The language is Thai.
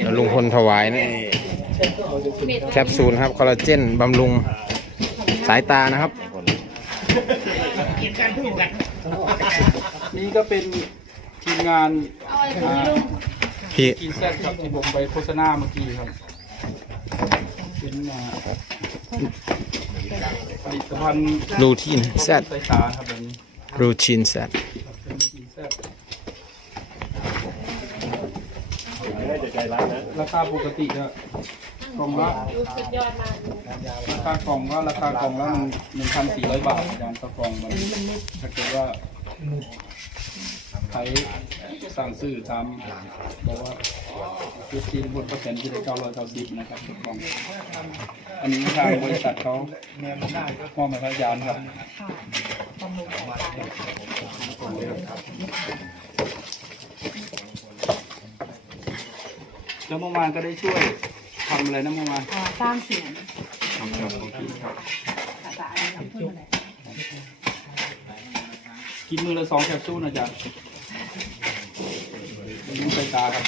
เดี๋ยวลุงพลถวายในแคปซูลครับคอลลาเจนบำรุงสายตานะครับ นี่ก็เป็นทีมงานอ่าพี่กินแซ่บครับที่ผมไปโฆษณาเมื่อกี้ครับ เป็นอ่าผลิตภัณฑ์รูทีนแซดสายตาครับแบบนี้ รูทีนแซด ครับเป็นกินแซ่บ ราคาปกติก็กล่องละราคากล่องว่าราคากล่องละหนึ่งพันสี่ร้อยบาทอาจารย์ต่อกล่องมันถ้าเกิดว่าใครสั่งซื้อตามบอกว่าเจ็ดสิบนเปอร์เซ็นต์ที่ได้เก้าร้อยเก้าสิบนะครับทุกกล่องอันนี้ทางบริษัทเขามอบให้พระอาจารย์ครับ แล้วเมื่อวานก็ได้ช่วยทำอะไรนะเมื่อวานอ่าสร้างเสียงทำครับโอเคครับ ภาษาอะไรนะพูดอะไรกินมือละสองแคปซูลนะจ๊ะลูกใส่ตาครับ